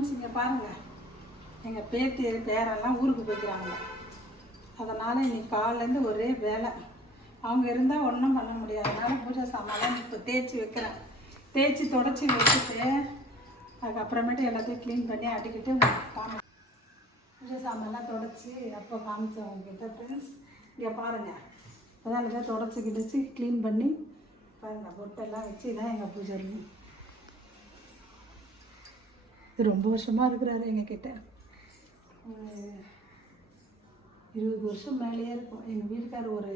Friends, இங்கே பாருங்கள், எங்கள் பேத்தி பேரெல்லாம் ஊருக்கு போய்க்கிறாங்க. அதனால் இன்னைக்கு காலையிலேருந்து ஒரே வேலை. அவங்க இருந்தால் ஒன்றும் பண்ண முடியாது. அதனால் பூஜை சாமான்லாம் இப்போ தேய்ச்சி வைக்கிறேன். தேய்ச்சி தொடச்சி வச்சுட்டு அதுக்கப்புறமேட்டு எல்லாத்தையும் க்ளீன் பண்ணி அடிக்கிட்டு பூஜை சாமான்லாம் தொடச்சி அப்போ காமிச்சவங்ககிட்ட. ஃப்ரெண்ட்ஸ், இங்கே பாருங்கள், இப்போ தான் எல்லாம் தொடச்சி கிடச்சி க்ளீன் பண்ணி பாருங்கள், பொட்டெல்லாம் வச்சு தான் எங்கள் பூஜை ரூம். இது ரொம்ப வருஷமாக இருக்கிறாரு எங்ககிட்ட. 20 வருஷம் மேலேயே இருக்கும். எங்கள் வீட்டுக்காரர் ஒரு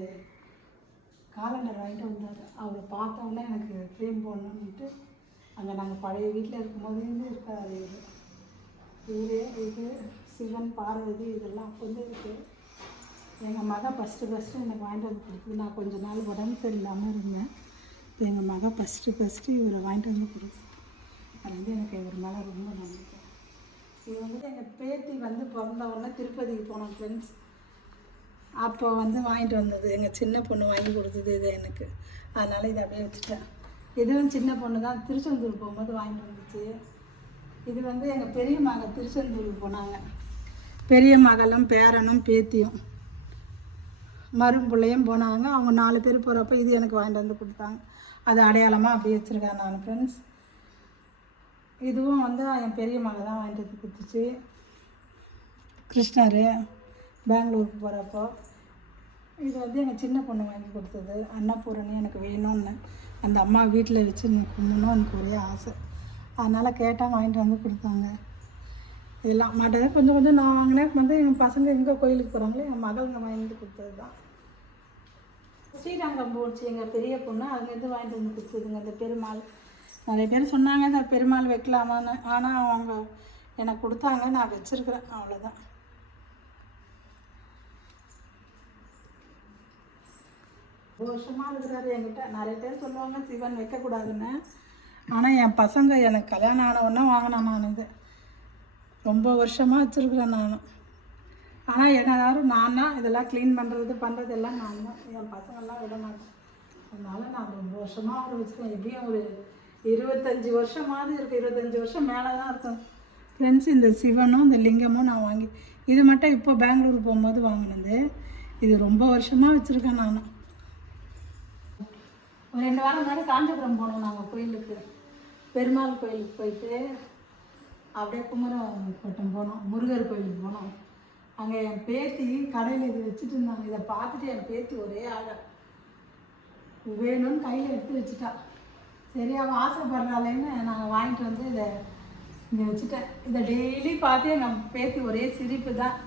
காலண்டர் வாங்கிட்டு வந்தார். அவரை பார்த்தோன்னே எனக்கு ஃப்ரேம் போடணுன்ட்டு அங்கே நாங்கள் பழைய வீட்டில் இருக்கும்போது இருக்கார் இது சிவன் பார்வதி இதெல்லாம் அப்போ வந்து இருக்குது. எங்கள் மகன் ஃபஸ்ட்டு எனக்கு வாங்கிட்டு வந்து கொடுக்குது. நான் கொஞ்சம் நாள் உடம்பு சரியில்லாமல் இருந்தேன். இப்போ எங்கள் மகன் ஃபஸ்ட்டு இவரை வாங்கிட்டு வந்து கொடுக்குது. அது வந்து எனக்கு இவர் மேலே ரொம்ப நம்பிக்கை. இது வந்து எங்கள் பேத்தி வந்து பிறந்தவொடனே திருப்பதிக்கு போனோம் ஃப்ரெண்ட்ஸ். அப்போ வந்து வாங்கிட்டு வந்தது எங்கள் சின்ன பொண்ணு வாங்கி கொடுத்தது இது எனக்கு. அதனால் இதை அப்படியே வச்சுட்டேன். இதுவும் சின்ன பொண்ணு தான் திருச்செந்தூர் போகும்போது வாங்கிட்டு வந்துச்சு. இது வந்து எங்கள் பெரிய மகள் திருச்செந்தூருக்கு போனாங்க. பெரிய மகளும் பேரனும் பேத்தியும் மரும்பிள்ளையும் போனாங்க. அவங்க 4 பேர் போகிறப்ப இது எனக்கு வாங்கிட்டு வந்து கொடுத்தாங்க. அது அடையாளமாக அப்படியே வச்சுருக்கேன் நான் ஃப்ரெண்ட்ஸ். இதுவும் வந்து என் பெரிய மகள் தான் வாங்கிட்டு வந்து கொடுத்துச்சு. கிருஷ்ணர் பெங்களூருக்கு போகிறப்போ இது வந்து எங்கள் சின்ன பொண்ணு வாங்கி கொடுத்தது. அன்னபூரணி எனக்கு வேணும்னு அந்த அம்மா வீட்டில் வச்சு கும்பிடணும் எனக்கு ஒரே ஆசை. அதனால் கேட்டால் வாங்கிட்டு வந்து கொடுத்தாங்க. இதெல்லாம் மாட்டேன் கொஞ்சம் நான் வாங்கினேன். வந்து எங்கள் பசங்க எங்கே கோயிலுக்கு போகிறாங்களோ என் மகளுங்க வாங்கிட்டு கொடுத்தது தான். ஸ்ரீரங்கம் போச்சு எங்கள் பெரிய பொண்ணு, அதுலேருந்து வாங்கிட்டு வந்து கொடுத்ததுங்க. இந்த பெருமாள் நிறைய பேர் சொன்னாங்க இந்த பெருமாள் வைக்கலாமான்னு. ஆனால் அவங்க எனக்கு கொடுத்தாங்க, நான் வச்சுருக்கிறேன், அவ்வளோதான். வருஷமாக இருக்கிறாரு என்கிட்ட. நிறைய பேர் சொல்லுவாங்க சிவன் வைக்கக்கூடாதுன்னு. ஆனால் என் பசங்க எனக்கு கல்யாணம் ஆனவுடனே வாங்கினேன் நான். இது ரொம்ப வருஷமாக வச்சுருக்குறேன் நான். ஆனால் எல்லாரும் நான் தான் இதெல்லாம் க்ளீன் பண்ணுறதெல்லாம் நான் தான். என் பசங்கள்லாம் விட மாட்டேன். அதனால் நான் ரொம்ப வருஷமாக அவர் வச்சுருக்கேன். எப்படியும் ஒரு 25 வருஷமாவது இருக்குது. 25 வருஷம் மேலே தான் இருக்கும் ஃப்ரெண்ட்ஸ். இந்த சிவனும் இந்த லிங்கமும் நான் வாங்கி இது மட்டும் இப்போ பெங்களூர் போகும்போது வாங்கினது. இது ரொம்ப வருஷமாக வச்சுருக்கேன் நான். ஒரு 2 வாரம் முன்னாடி காஞ்சிபுரம் போனோம் நாங்கள் கோயிலுக்கு. பெருமாள் கோயிலுக்கு போயிட்டு அப்படியே குமரப்பட்டம் போனோம். முருகர் கோயிலுக்கு போனோம். அங்கே என் பேத்தி கடையில் இது வச்சுட்டு இருந்தாங்க. இதை பார்த்துட்டு என் பேத்தி ஒரே ஆள வேணும்னு கையில் எடுத்து வச்சுட்டா. சரி அவள் ஆசைப்படுறாளேன்னு நாங்கள் வாங்கிட்டு வந்து இதை வச்சுட்டேன். இதை டெய்லி பார்த்து எங்கள் பேத்தி ஒரே சிரிப்பு தான்.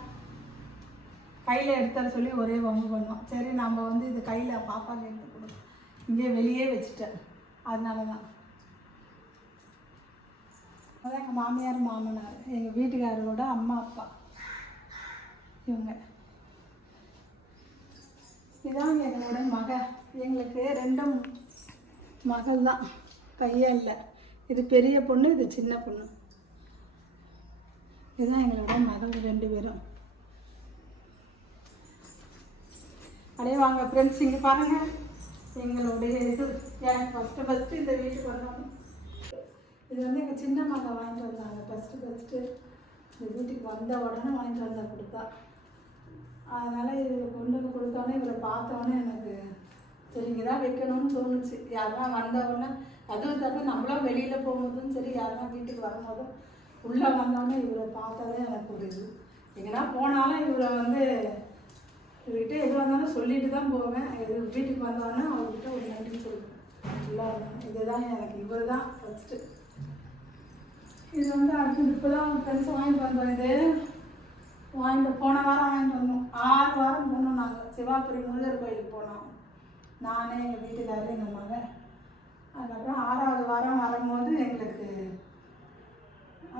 கையில் எடுத்தால் சொல்லி ஒரே வம்பு பண்ணோம். சரி நம்ம வந்து இது கையில் பாப்பாங்க எடுத்து கொடுக்கும், இங்கே வெளியே வச்சுட்டேன். அதனால தான். அதான் எங்கள் மாமியார் மாமனார், எங்கள் வீட்டுக்காரரோட அம்மா அப்பா இவங்க. இதுதான் எங்களோட மகள். எங்களுக்கு 2 மகள் தான், கையே இல்லை. இது பெரிய பொண்ணு, இது சின்ன பொண்ணு. இதுதான் எங்களோட மகள் 2 பேரும். அப்படியே வாங்க ஃப்ரெண்ட்ஸ், இங்கே பாருங்கள் எங்களுடைய இது. எனக்கு ஃபஸ்ட்டு இந்த வீட்டுக்கு வந்தோம். இது வந்து எங்கள் சின்ன மகள் வாங்கிட்டு வந்தாங்க. ஃபஸ்ட்டு இந்த வீட்டுக்கு வந்த உடனே வாங்கிட்டு வந்தா கொடுத்தா. அதனால் இது கொண்டு கொடுத்தோன்னே இவரை பார்த்தோன்னே எனக்கு சரி இங்கே தான் வைக்கணும்னு தோணுச்சு. யாருன்னா வந்தவுடனே அதுவும் தவிர நம்மளும் வெளியில் போகும்போதும் சரி, யாருன்னா வீட்டுக்கு வரும்போதும் உள்ளே வந்தோடனே இவரை பார்த்தாலே எனக்கு ஒரு இது. எங்கன்னா போனாலும் இவரை வந்து இவர்கிட்ட எது வந்தாலும் சொல்லிட்டு தான் போவேன். எது வீட்டுக்கு வந்தோடனே அவர்கிட்ட ஒரு நன்றி சொல்லுவேன். நல்லா இருக்கும். இதுதான் எனக்கு இவர் தான் ஃபஸ்ட்டு. இது வந்து அடுத்து இப்போ தான் ஃப்ரெண்ட்ஸ் வாங்கிட்டு வந்தோம். இது வாங்கிட்டு போன வாரம் வாங்கிட்டு வந்தோம். 6 வாரம் போனோம் நாங்கள். சிவாபுரி முருகர் கோயிலுக்கு போனோம். நானே எங்கள் வீட்டுக்காரர் எங்கள் மகன். அதுக்கப்புறம் 6வது வாரம் வரும்போது எங்களுக்கு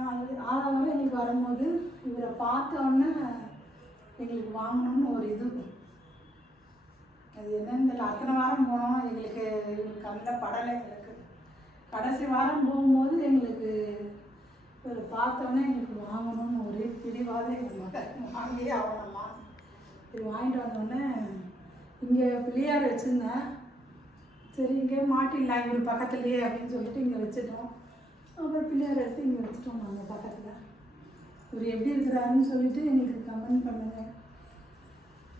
6வது வாரம் எங்களுக்கு வரும்போது இவரை பார்த்தோன்னே எங்களுக்கு வாங்கணும்னு ஒரு இது. அது என்னன்னு தெரியல. அத்தனை வாரம் போனோம், எங்களுக்கு கண்ணில் படலை. எங்களுக்கு கடைசி வாரம் போகும்போது எங்களுக்கு இவர் பார்த்தோன்னே எங்களுக்கு வாங்கணும்னு ஒரே பிடிவாத எங்கள் மகன் வாங்கியே ஆகணுமா. இது வாங்கிட்டு வந்தோடனே இங்கே பிள்ளையார் வச்சுருந்தேன். சரி இங்கே மாட்டிடலாம் இவர் பக்கத்துலேயே அப்படின்னு சொல்லிட்டு இங்கே வச்சுட்டோம். அப்புறம் பிள்ளையார் எடுத்து இங்கே வச்சுட்டோம் நாங்கள் பக்கத்தில். இவர் எப்படி இருக்கிறாருன்னு சொல்லிட்டு எங்களுக்கு கமெண்ட் பண்ணுங்கள்.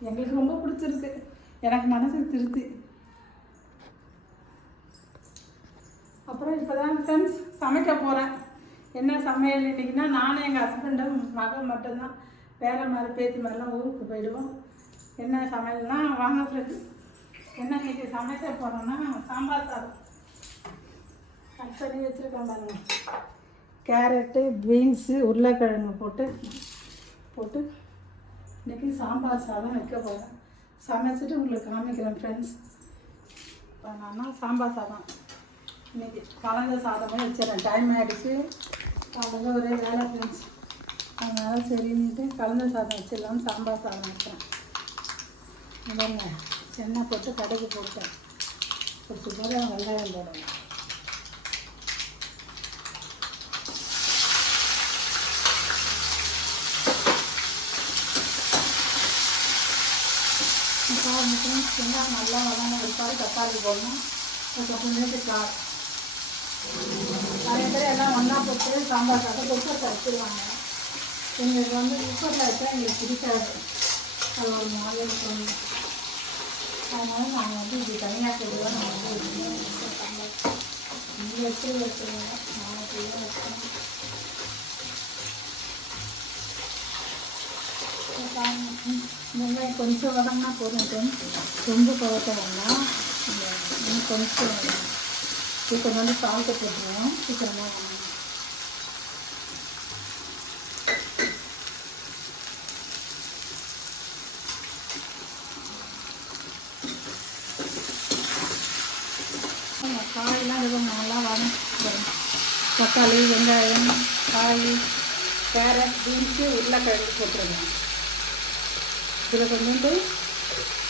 எங்களுக்கு ரொம்ப பிடிச்சிருக்கு, எனக்கு மனசுக்கு திருப்தி. அப்புறம் இப்போ தான் ஃப்ரெண்ட்ஸ் சமைக்க போகிறேன். என்ன சமையல் இன்றைக்கினா, நானும் எங்கள் ஹஸ்பண்டும் மகன் மட்டும்தான். வேறு மாதிரி பேத்தி மாதிரிலாம் ஊருக்கு போயிடுவோம். என்ன சமையல்னா வாங்க ஃப்ரெண்ட்ஸ். என்ன இன்றைக்கி சமைக்க போகிறோன்னா சாம்பார் சாதம் கட் பண்ணி வச்சுருக்கேன் பாருங்க. கேரட்டு, பீன்ஸு, உருளைக்கிழங்கு போட்டு இன்றைக்கி சாம்பார் சாதம் வைக்க போகிறேன். சமைச்சிட்டு உங்களுக்கு காமிக்கிறேன் ஃப்ரெண்ட்ஸ். இப்போ நான் சாம்பார் சாதம் இன்றைக்கி கலந்த சாதமே வச்சிடறேன். டைம் ஆகிடுச்சு, காலையில் ஒரே வேலை ஃப்ரெண்ட்ஸ். அதனால் சரின்னுட்டு கலந்த சாதம் வச்சிடலாம்னு சாம்பார் சாதம் வச்சேன். இல்லைங்க, எண்ணெய் போட்டு கடுகு போட்டேன். பிடிச்சி போது வெங்காயம் போடணும். வெங்காயம் நல்லா வதங்க வைப்பாரு. தக்காளி போடணும். அதுக்கப்புறமேட்டு நிறைய பேர் எல்லாம் ஒன்றா போட்டு சாம்பார் சாதம் குக்கரில் வச்சுருவாங்க. எங்களுக்கு வந்து குக்கரில் வச்சா எங்களுக்கு பிடிக்காது, அது ஒரு மாதிரி இருக்கும். அதனால் நாங்கள் வந்து இப்படி தனியாக செய்வோம். நாங்கள் வந்து இங்கே வச்சுருவோம். நாளைக்கு வச்சுருவோம். வெங்காயம் கொஞ்சம் வதங்கினா போதும். ரொம்ப பழக்க வேண்டாம். இன்னும் கொஞ்சம் கொஞ்சம் வந்து சால்ட்டு போட்டுருவோம். சீக்கிரமாக காயெல்லாம் எதுவும் நல்லா வரும். தக்காளி, வெங்காயம், காய், கேரட், பீன்ஸு, உருளைக்கிழங்கு போட்டுருங்க. இதில் கொஞ்சோண்டு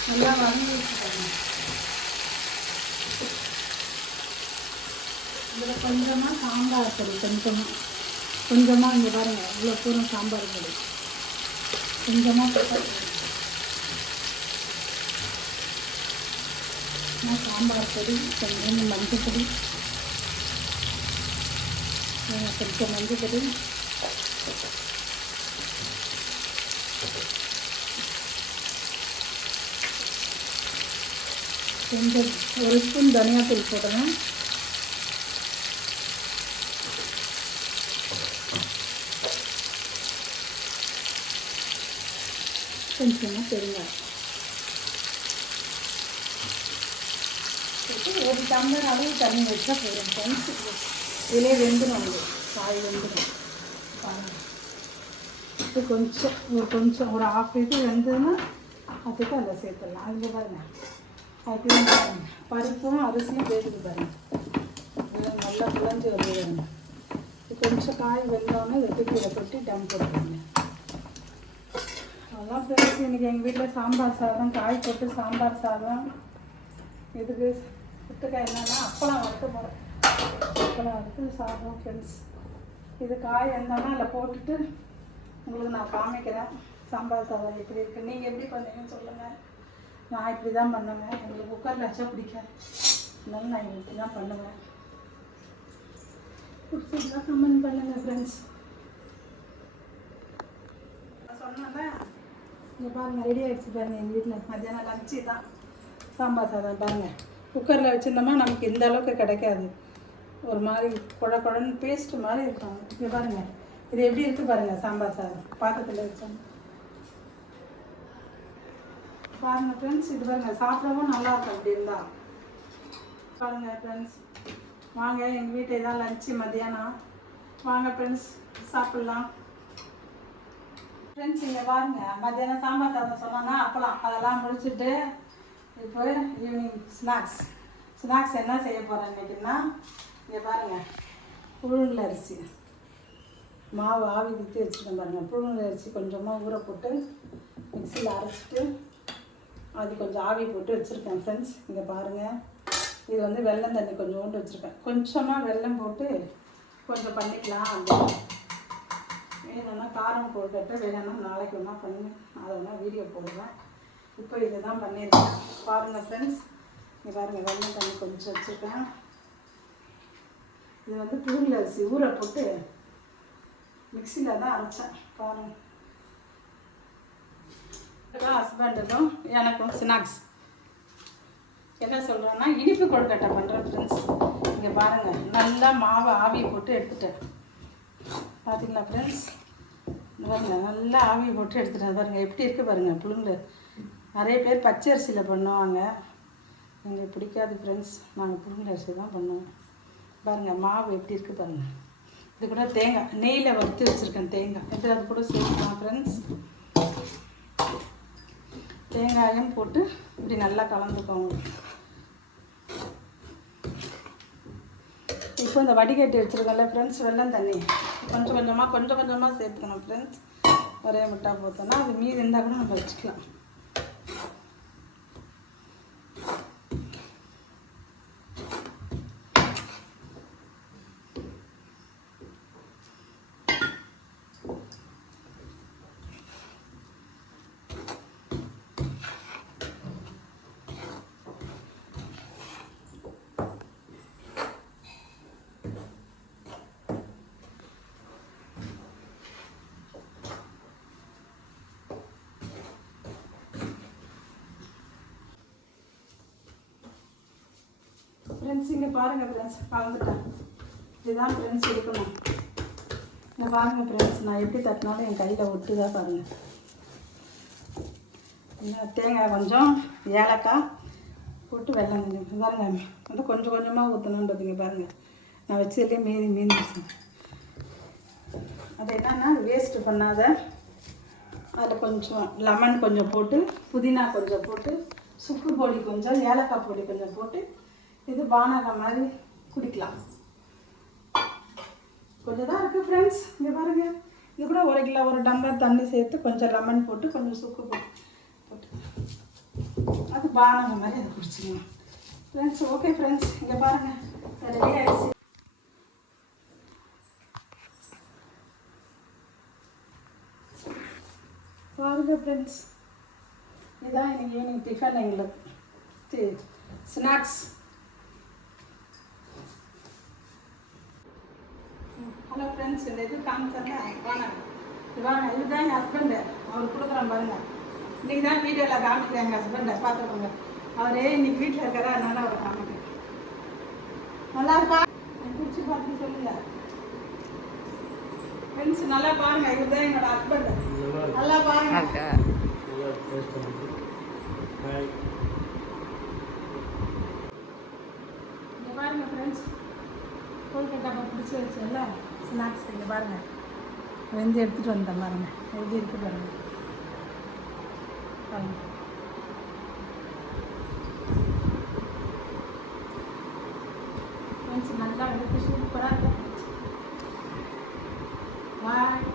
நல்லா வதங்கி வச்சுக்கோங்க. இதில் கொஞ்சமாக சாம்பார் பொடி, கொஞ்சமாக இங்கே பாருங்கள், இவ்வளோ பூரம் சாம்பார் பொடி கொஞ்சமாக போட்டு சாம்பார் பொடி, கொஞ்சம் மஞ்சள் பொடி, கொஞ்சம் மஞ்சள் பொடி, கொஞ்சம் ஒரு ஸ்பூன் தனியாத்தூள் போடுறேன். கொஞ்சமாக பெருங்காயம். ஒரு டம்ளர் அளவு தண்ணி வச்சா போதும் ஃப்ரெண்ட்ஸ். இதிலே வெந்துடும், அது காய் வெந்துடும். இது கொஞ்சம் ஒரு ஹாஃப் இது வெந்ததுன்னா அதுக்கு அதில் சேர்த்துடலாம். அதில் பாருங்க, அதுக்கு பாருங்க பருப்பும் அரிசியும் வேகுது பாருங்க. இதில் நல்லா குழஞ்சி வந்துடுங்க. இது கொஞ்சம் காய் வெந்தோடனே இதை தூக்கி இதை கொட்டி டம் போட்டுருங்க. அதான் ஃப்ரெண்ட்ஸ், இன்றைக்கி எங்கள் வீட்டில் சாம்பார் சாதம், காய் போட்டு சாம்பார் சாதம். இதுக்கு புட்டுக்காய் என்னன்னா அப்பளம் வறுத்து போகிறேன். அப்பளம் வறுத்து சாதம் ஃப்ரெண்ட்ஸ். இது காய் என்னன்னா அதில் போட்டுட்டு உங்களுக்கு நான் காமிக்கிறேன் சாம்பார் சாதம் எப்படி இருக்குது. நீங்கள் எப்படி பண்ணுவீங்கன்னு சொல்லுங்கள். நான் இப்படி தான் பண்ணுவேன். எங்களுக்கு குக்கரில் வச்சா பிடிக்காது, அதனால நான் இப்படி தான் பண்ணுவேன். பிடிச்சிருந்தா கமெண்ட் பண்ணுங்கள் ஃப்ரெண்ட்ஸ். சொன்னேன் இங்கே பாருங்கள், ரெடி ஆகிடுச்சு பாருங்கள். எங்கள் வீட்டில் மத்தியானம் லஞ்சு தான் சாம்பார் சாதம். பாருங்கள், குக்கரில் வச்சுருந்தோமா நமக்கு இந்த அளவுக்கு கிடைக்காது. ஒரு மாதிரி குழன்னு பேஸ்ட்டு மாதிரி இருக்கும். இங்கே பாருங்கள், இது எப்படி இருக்குது பாருங்கள் சாம்பார் சாதம். பாத்திரத்தில் வச்சோம் பாருங்கள் ஃப்ரெண்ட்ஸ். இது பாருங்கள், சாப்பிடவும் நல்லாயிருக்கும் அப்படி இருந்தால். பாருங்கள் ஃப்ரெண்ட்ஸ், வாங்க எங்கள் வீட்டில் தான் லஞ்சு மத்தியானம். வாங்க ஃப்ரெண்ட்ஸ் சாப்பிட்லாம். ஃப்ரெண்ட்ஸ் இங்கே பாருங்கள், மத்தியானம் சாம்பார் சாதம் சொன்னோன்னா அப்பளம் அதெல்லாம் முடிச்சுட்டு இப்போ ஈவினிங் ஸ்நாக்ஸ் என்ன செய்ய போகிறேன் இன்றைக்கின்னா, இங்கே பாருங்கள், புழுங்கல் அரிசி மாவு ஆவி ஊற்றி வச்சுருக்கேன் பாருங்கள். புழுங்கல் அரிசி கொஞ்சமாக ஊற போட்டு மிக்சியில் அரைச்சிட்டு அது கொஞ்சம் ஆவி போட்டு வச்சுருக்கேன் ஃப்ரெண்ட்ஸ். இங்கே பாருங்கள், இது வந்து வெல்லம் தண்ணி கொஞ்சோண்டு வச்சுருக்கேன். கொஞ்சமாக வெல்லம் போட்டு கொஞ்சம் பண்ணிக்கலாம். அப்படி வேணும்னா காரம் போட்டுட்டு வேணும்னா நாளைக்கு ஒன்றா பண்ணி அதை ஒன்றா வீடியோ போடுவேன். இப்போ இதை தான் பண்ணியிருக்கேன் பாருங்கள் ஃப்ரெண்ட்ஸ். இங்கே பாருங்கள், வெல்லம் தண்ணி கொஞ்சம் வச்சுருக்கேன். இது வந்து புழுங்கல் அரிசி ஊற போட்டு மிக்சியில் தான் அரைச்சேன் பாருங்கள். ஹஸ்பண்டுக்கும் எனக்கும் ஸ்நாக்ஸ் என்ன சொல்கிறேன்னா இனிப்பு கொழுக்கட்டை பண்ணுறேன் ஃப்ரெண்ட்ஸ். இங்கே பாருங்கள், நல்லா மாவை ஆவி போட்டு எடுத்துட்டேன். பார்த்தீங்களா ஃப்ரெண்ட்ஸ், பாருங்கள் நல்லா ஆவி போட்டு எடுத்துட்டேன். பாருங்கள் எப்படி இருக்குது பாருங்கள் புழுங்கல். நிறைய பேர் பச்சை அரிசியில் பண்ணுவாங்க, எங்களுக்கு பிடிக்காது ஃப்ரெண்ட்ஸ். நாங்கள் புழுங்கல் அரிசி தான் பண்ணுவோம். பாருங்கள் மாவு எப்படி இருக்குது பாருங்கள். இது கூட தேங்காய் நெய்யில் வறுத்து வச்சுருக்கேன். தேங்காய் இது அது கூட சேர்க்கலாம் ஃப்ரெண்ட்ஸ். தேங்காயும் போட்டு இப்படி நல்லா கலந்துக்கோங்க. இப்போ இந்த வடிகட்டி வச்சுருக்கோம்ல ஃப்ரெண்ட்ஸ், வெல்லம் தண்ணி கொஞ்சம் கொஞ்சமாக சேர்த்துக்கணும் ஃப்ரெண்ட்ஸ். ஒரே முட்டா போத்தோன்னா அது மீதி இருந்தால் கூட நம்ம வச்சுக்கலாம். ஃப்ரெண்ட்ஸ் இங்கே பாருங்கள் ஃப்ரெண்ட்ஸ், கலந்துட்டேன். இதுதான் ஃப்ரெண்ட்ஸ் இருக்கணும். இங்கே பாருங்கள் ஃப்ரெண்ட்ஸ், நான் எப்படி தட்டினாலும் என் கையில் ஒட்டுதான் பாருங்கள். தேங்காய் கொஞ்சம் ஏலக்காய் போட்டு வெல்லம் கொஞ்சம் பாருங்கள். வந்து கொஞ்சம் கொஞ்சமாக ஊற்றணும்னு பார்த்தீங்க பாருங்கள். நான் வச்சதுலேயே மீந்துச்சு. அது என்னென்னா வேஸ்ட்டு பண்ணாத அதில் கொஞ்சம் லெமன் கொஞ்சம் போட்டு, புதினா கொஞ்சம் போட்டு, சுக்கு பொடி கொஞ்சம், ஏலக்காய் பொடி கொஞ்சம் போட்டு இது பானகம் மாதிரி குடிக்கலாம். கொஞ்சம் தான் இருக்குது ஃப்ரெண்ட்ஸ். இங்கே பாருங்கள், இது கூட ஒரு டம்ளர் தண்ணி சேர்த்து கொஞ்சம் லெமன் போட்டு கொஞ்சம் சுக்கு போட்டு அது பானகம் மாதிரி அதை குடிச்சிக்கலாம் ஃப்ரெண்ட்ஸ். ஓகே ஃப்ரெண்ட்ஸ், இங்கே பாருங்கள் ரெடி ஆகிடுச்சு. பாருங்க ஃப்ரெண்ட்ஸ், இதுதான் எனக்கு ஈவினிங் டிஃபன் எங்களுக்கு ஸ்நாக்ஸ். ஹலோ ஃப்ரெண்ட்ஸ், இந்த இது காமிச்சாங்க வாங்க. இதுதான் எங்கள் ஹஸ்பண்டு, அவர் கொடுக்குறேன் பாருங்கள். இன்றைக்கி தான் வீடியோவில் காமிக்கிறேன் எங்கள் ஹஸ்பண்டை, பார்த்துக்கோங்க. அவரே இன்னைக்கு வீட்டில் இருக்கிறா, அதனால அவரை காமிக்கிறேன். நல்லா இருக்கா? குடிச்சு பார்த்து சொல்லுங்கள் ஃப்ரெண்ட்ஸ். நல்லா பாருங்கள், இதுதான் என்னோட ஹஸ்பண்டு. நல்லா பாருங்க. இங்கே பாருங்க ஃப்ரெண்ட்ஸ், கொழுக்கட்டை பிடிச்சி வச்சல ஸ்நாக்ஸ். இங்கே பாருங்கள், வெந்து எடுத்துகிட்டு வந்தேன் பாருங்கள். எப்படி இருக்குது பாருங்கள். பாருங்கள் ஃப்ரெண்ட்ஸ், நல்லா எடுத்து சூப்பராக இருக்கும். பாய்.